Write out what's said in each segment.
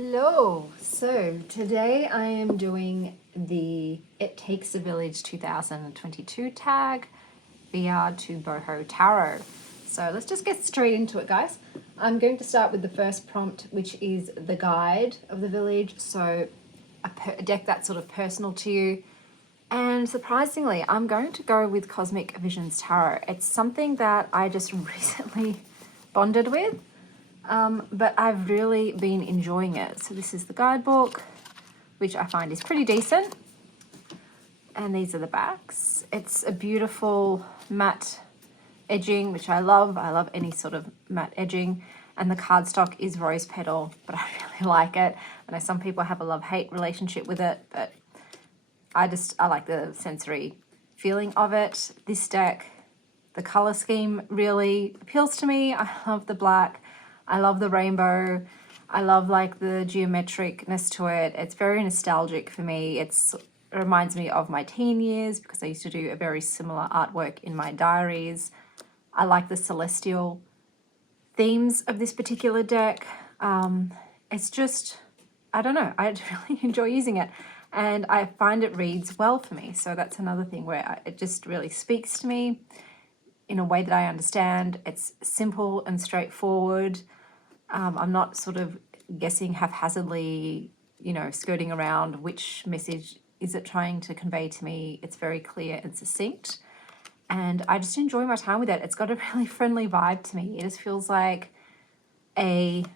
Hello, so today I am doing the It Takes a Village 2022 tag VR to Boho Tarot. So let's just get straight into it, guys. I'm going to start with the first prompt, which is the guide of the village. So a deck that's sort of personal to you. And surprisingly, I'm going to go with Cosmic Visions Tarot. It's something that I just recently bonded with. But I've really been enjoying it. So this is the guidebook, which I find is pretty decent. And these are the backs. It's a beautiful matte edging, which I love. I love any sort of matte edging. And the cardstock is rose petal, but I really like it. I know some people have a love-hate relationship with it, but I like the sensory feeling of it. This deck, the color scheme really appeals to me. I love the black. I love the rainbow. I love like the geometricness to it. It's very nostalgic for me. It reminds me of my teen years because I used to do a very similar artwork in my diaries. I like the celestial themes of this particular deck. It's just, I don't know, I really enjoy using it. And I find it reads well for me. So that's another thing where it just really speaks to me in a way that I understand. It's simple and straightforward. I'm not sort of guessing haphazardly, skirting around which message is it trying to convey to me. It's very clear and succinct. And I just enjoy my time with it. It's got a really friendly vibe to me. It just feels like a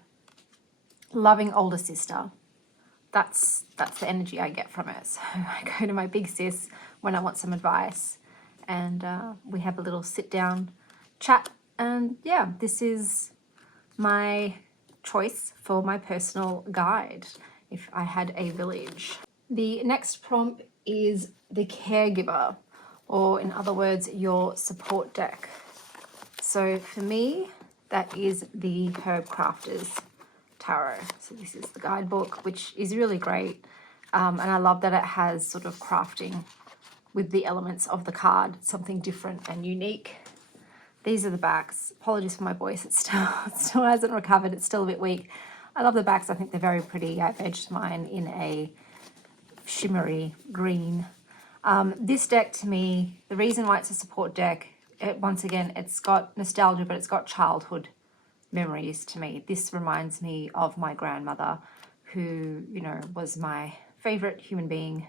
loving older sister. That's the energy I get from it. So I go to my big sis when I want some advice. And we have a little sit down chat. And yeah, this is my choice for my personal guide if I had a village. The next prompt is the Caregiver, or in other words, your support deck. So for me, that is the Herbcrafters tarot. So this is the guidebook, which is really great. And I love that it has sort of crafting with the elements of the card, something different and unique. These are the backs. Apologies for my voice, it still hasn't recovered. It's still a bit weak. I love the backs. I think they're very pretty. I've edged mine in a shimmery green. This deck to me, the reason why it's a support deck, once again, it's got nostalgia, but it's got childhood memories to me. This reminds me of my grandmother, who, was my favorite human being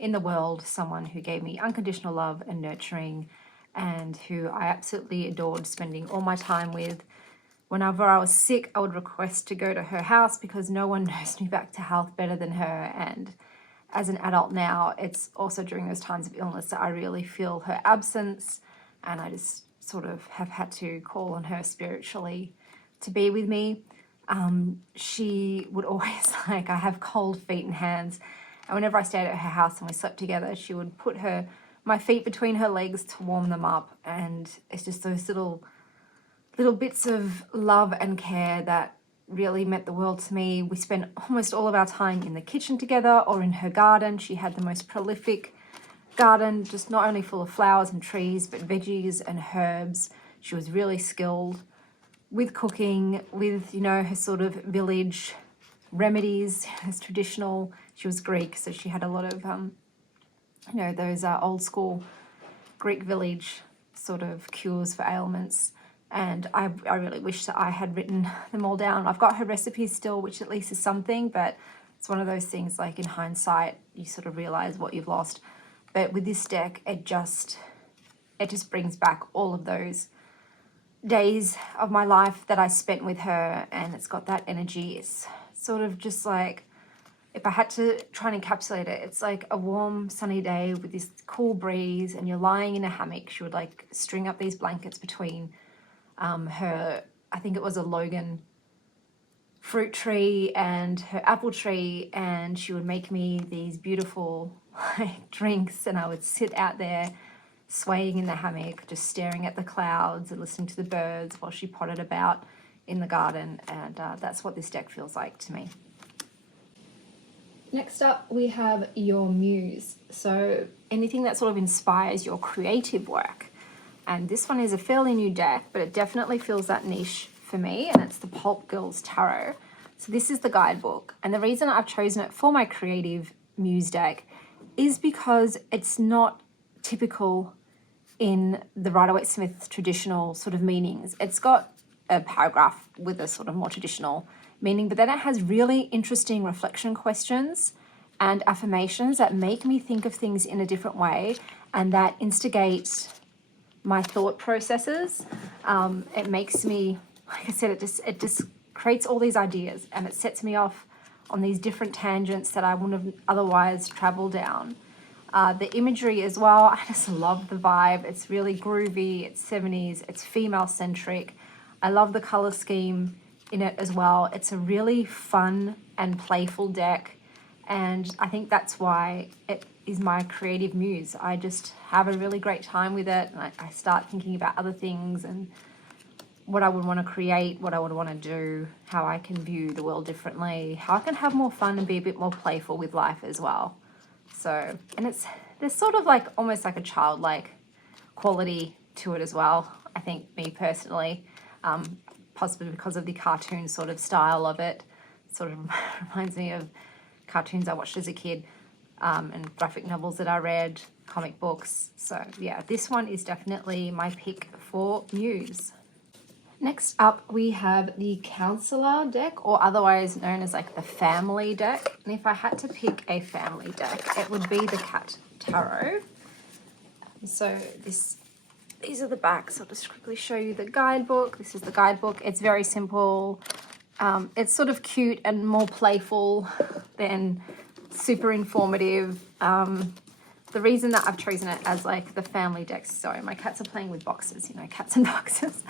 in the world, someone who gave me unconditional love and nurturing, and who I absolutely adored spending all my time with. Whenever I was sick, I would request to go to her house because no one nursed me back to health better than her. And as an adult now, it's also during those times of illness that I really feel her absence, and I just sort of have had to call on her spiritually to be with me. She would always I have cold feet and hands, and whenever I stayed at her house and we slept together, she would put my feet between her legs to warm them up. And it's just those little bits of love and care that really meant the world to me. We spent almost all of our time in the kitchen together or in her garden. She had the most prolific garden, just not only full of flowers and trees, but veggies and herbs. She was really skilled with cooking, with, her sort of village remedies, as traditional. She was Greek, so she had a lot of, those old school Greek village sort of cures for ailments. And I really wish that I had written them all down. I've got her recipes still, which at least is something, but it's one of those things like in hindsight, you sort of realize what you've lost. But with this deck, it just brings back all of those days of my life that I spent with her, and it's got that energy. It's sort of just like, if I had to try and encapsulate it, it's like a warm sunny day with this cool breeze and you're lying in a hammock. She would like string up these blankets between her, I think it was a Logan fruit tree and her apple tree, and she would make me these beautiful drinks, and I would sit out there swaying in the hammock, just staring at the clouds and listening to the birds while she potted about in the garden. And that's what this deck feels like to me. Next up, we have your Muse. So anything that sort of inspires your creative work. And this one is a fairly new deck, but it definitely fills that niche for me, and it's the Pulp Girls Tarot. So this is the guidebook, and the reason I've chosen it for my creative Muse deck is because it's not typical in the Rider-Waite-Smith traditional sort of meanings. It's got a paragraph with a sort of more traditional meaning, but then it has really interesting reflection questions and affirmations that make me think of things in a different way and that instigate my thought processes. It makes me, like I said, it just creates all these ideas, and it sets me off on these different tangents that I wouldn't have otherwise traveled down. The imagery as well, I just love the vibe. It's really groovy, it's 70s, it's female centric. I love the color scheme in it as well. It's a really fun and playful deck, and I think that's why it is my creative muse. I just have a really great time with it, and I start thinking about other things and what I would want to create, what I would want to do, how I can view the world differently, how I can have more fun and be a bit more playful with life as well. So, and there's sort of like almost like a childlike quality to it as well, I think, me personally, possibly because of the cartoon sort of style of it. Sort of reminds me of cartoons I watched as a kid, and graphic novels that I read, comic books. So yeah, this one is definitely my pick for Muse. Next up, we have the Counselor deck, or otherwise known as like the family deck. And if I had to pick a family deck, it would be the Cat Tarot. So these are the backs. I'll just quickly show you the guidebook. This is the guidebook. It's very simple. It's sort of cute and more playful than super informative. The reason that I've chosen it as like the family deck, sorry, my cats are playing with boxes, you know, cats and boxes,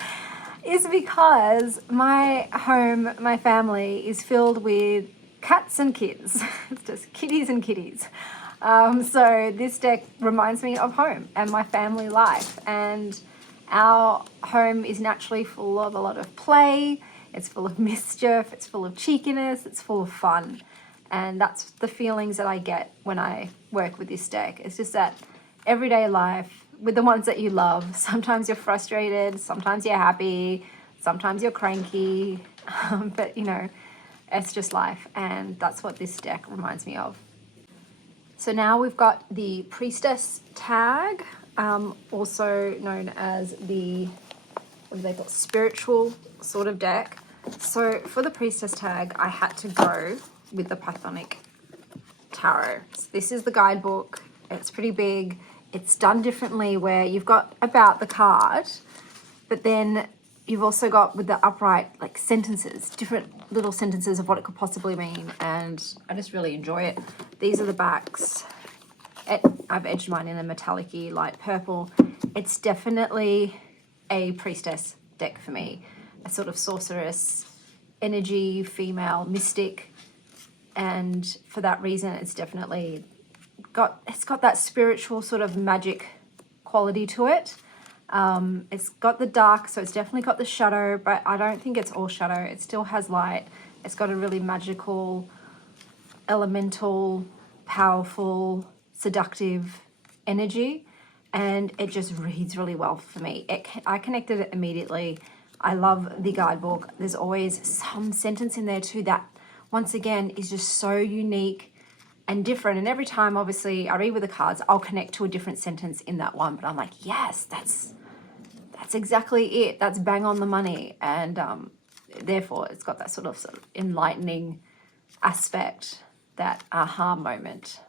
is because my home, my family is filled with cats and kids. It's just kitties and kitties. So this deck reminds me of home and my family life, and our home is naturally full of a lot of play. It's full of mischief, it's full of cheekiness, it's full of fun. And that's the feelings that I get when I work with this deck. It's just that everyday life with the ones that you love. Sometimes you're frustrated, sometimes you're happy, sometimes you're cranky, but you know, it's just life, and that's what this deck reminds me of. So now we've got the Priestess tag, also known as the, what do they call, spiritual sort of deck. So for the Priestess tag, I had to go with the Pythonic tarot. So this is the guidebook. It's pretty big. It's done differently where you've got about the card, but then you've also got with the upright like sentences, different little sentences of what it could possibly mean, and I just really enjoy it. These are the backs. I've edged mine in a metallic-y light purple. It's definitely a Priestess deck for me, a sort of sorceress, energy, female, mystic, and for that reason it's definitely got that spiritual sort of magic quality to it. It's got the dark, so it's definitely got the shadow, but I don't think it's all shadow. It still has light. It's got a really magical, elemental, powerful, seductive energy, and it just reads really well for me. I connected it immediately. I love the guidebook. There's always some sentence in there too that, once again, is just so unique and different. And every time, obviously, I read with the cards, I'll connect to a different sentence in that one. But I'm like, yes, that's exactly it. That's bang on the money. And therefore, it's got that sort of enlightening aspect, that aha moment.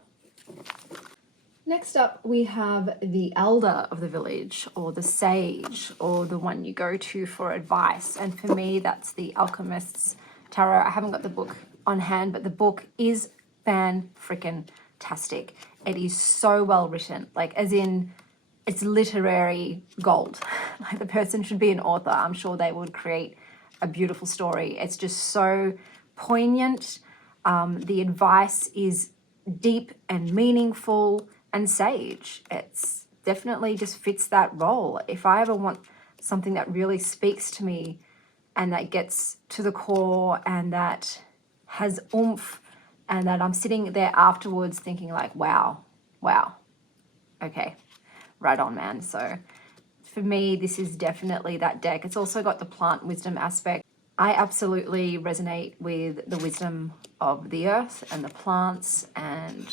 Next up, we have the elder of the village, or the sage, or the one you go to for advice. And for me, that's the Alchemist's tarot. I haven't got the book on hand, but the book is fan-frickin-tastic. It is so well written, like as in it's literary gold. Like the person should be an author. I'm sure they would create a beautiful story. It's just so poignant. The advice is deep and meaningful and sage. It's definitely just fits that role. If I ever want something that really speaks to me and that gets to the core and that has oomph, and that I'm sitting there afterwards thinking like, wow, okay, right on, man. So for me, this is definitely that deck. It's also got the plant wisdom aspect. I absolutely resonate with the wisdom of the earth and the plants and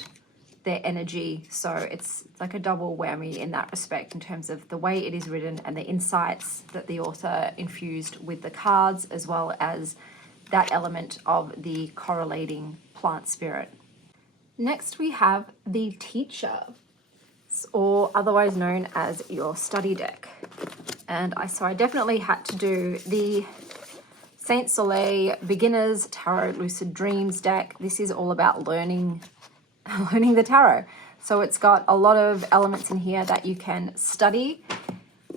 their energy. So it's like a double whammy in that respect in terms of the way it is written and the insights that the author infused with the cards, as well as that element of the correlating plant spirit. Next, we have the teacher, or otherwise known as your study deck. And so I definitely had to do the Saint Soleil Beginners Tarot Lucid Dreams deck. This is all about learning the tarot. So it's got a lot of elements in here that you can study.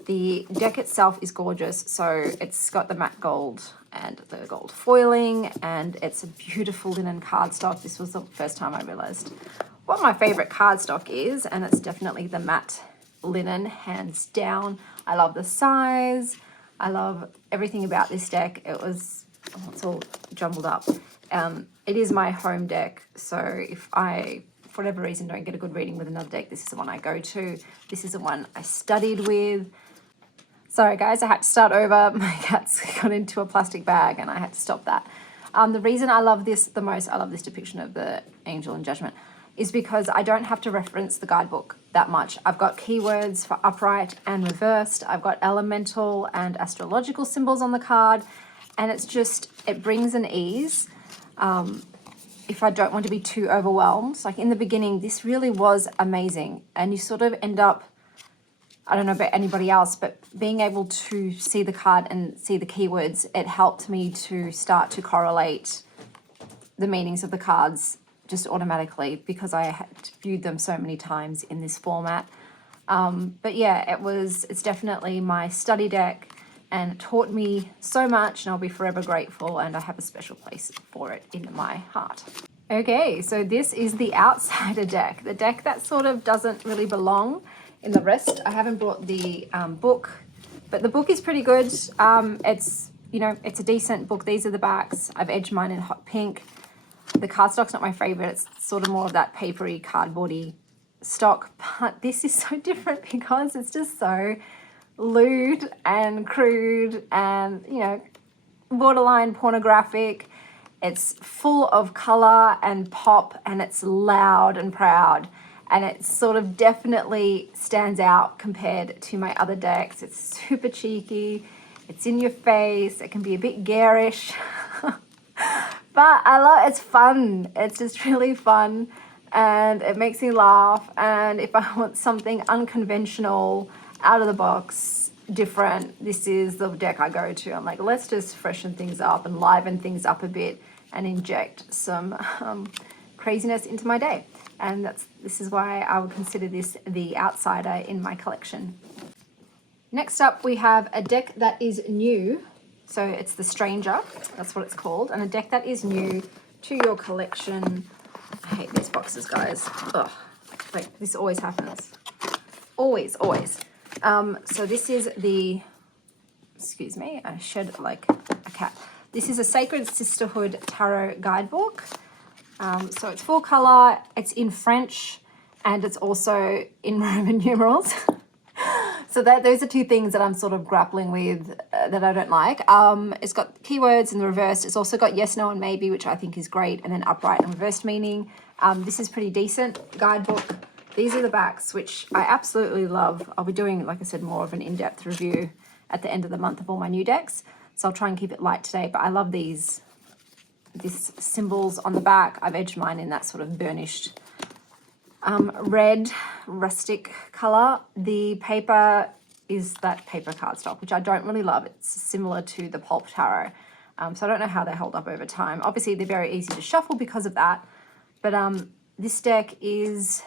The deck itself is gorgeous. So it's got the matte gold and the gold foiling, and it's a beautiful linen cardstock. This was the first time I realized what my favorite cardstock is, and it's definitely the matte linen, hands down. I love the size. I love everything about this deck. It's all jumbled up. It is my home deck, so if I, for whatever reason, don't get a good reading with another deck, this is the one I go to. This is the one I studied with. Sorry guys, I had to start over. My cats got into a plastic bag and I had to stop that. The reason I love this the most, I love this depiction of the angel in judgment, is because I don't have to reference the guidebook that much. I've got keywords for upright and reversed. I've got elemental and astrological symbols on the card, and it's just, it brings an ease. If I don't want to be too overwhelmed, like in the beginning, this really was amazing, and you sort of end up, I don't know about anybody else, but being able to see the card and see the keywords, it helped me to start to correlate the meanings of the cards just automatically, because I had viewed them so many times in this format. But yeah, it's definitely my study deck and taught me so much, and I'll be forever grateful, and I have a special place for it in my heart. Okay, so this is the outsider deck, the deck that sort of doesn't really belong in the rest. I haven't brought the book, but the book is pretty good. It's, you know, it's a decent book. These are the backs. I've edged mine in hot pink. The cardstock's not my favorite. It's sort of more of that papery, cardboardy stock, but this is so different because it's just so lewd and crude and, you know, borderline pornographic. It's full of color and pop, and it's loud and proud, and it sort of definitely stands out compared to my other decks. It's super cheeky, it's in your face, it can be a bit garish. But it's fun. It's just really fun, and it makes me laugh. And if I want something unconventional, out of the box, different, this is the deck I go to. I'm like, let's just freshen things up and liven things up a bit and inject some craziness into my day. And this is why I would consider this the outsider in my collection. Next up, we have a deck that is new. So it's the Stranger, that's what it's called, and a deck that is new to your collection. I hate these boxes, guys. Ugh, like this always happens. Always. So this is the, excuse me, I shed like a cat. This is a Sacred Sisterhood Tarot Guidebook. So it's full color, it's in French, and it's also in Roman numerals. So those are two things that I'm sort of grappling with that I don't like. It's got keywords in the reverse. It's also got yes, no, and maybe, which I think is great, and then upright and reversed meaning. This is pretty decent guidebook. These are the backs, which I absolutely love. I'll be doing, like I said, more of an in-depth review at the end of the month of all my new decks. So I'll try and keep it light today, but I love these symbols on the back. I've edged mine in that sort of burnished red rustic color. The paper is that paper cardstock, which I don't really love. It's similar to the Pulp Tarot. So I don't know how they hold up over time. Obviously, they're very easy to shuffle because of that. But this deck is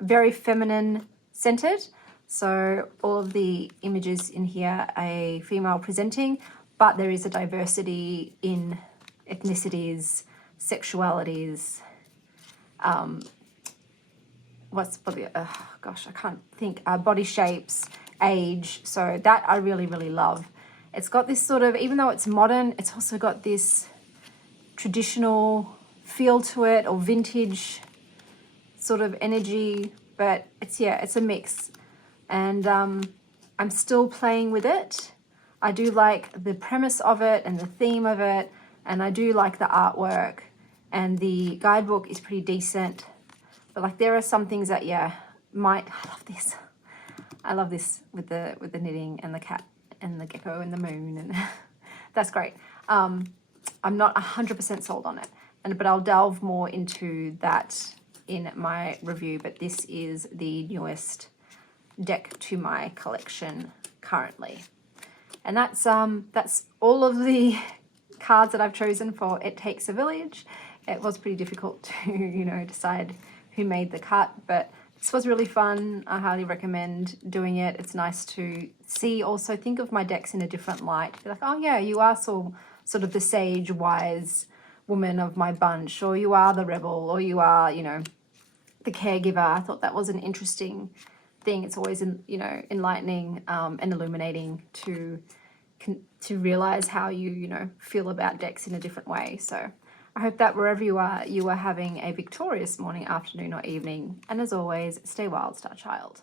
very feminine centered. So all of the images in here are female presenting, but there is a diversity in ethnicities, sexualities, gosh, I can't think, body shapes, age. So that I really, really love. It's got this sort of, even though it's modern, it's also got this traditional feel to it, or vintage sort of energy, but it's a mix. And I'm still playing with it. I do like the premise of it and the theme of it, and I do like the artwork, and the guidebook is pretty decent. But like there are some things that, yeah, I love this. I love this with the knitting and the cat and the gecko and the moon, and that's great. I'm not 100% sold on it, but I'll delve more into that in my review. But this is the newest deck to my collection currently, and that's all of the cards that I've chosen for It Takes a Village. It was pretty difficult to decide who made the cut, but this was really fun. I highly recommend doing it. It's nice to see, also think of my decks in a different light. Be like, oh yeah, you are sort of the sage, wise woman of my bunch, or you are the rebel, or you are, the caregiver. I thought that was an interesting thing. It's always, enlightening and illuminating to realize how you feel about decks in a different way. So I hope that wherever you are having a victorious morning, afternoon, or evening. And as always, stay wild, Star Child.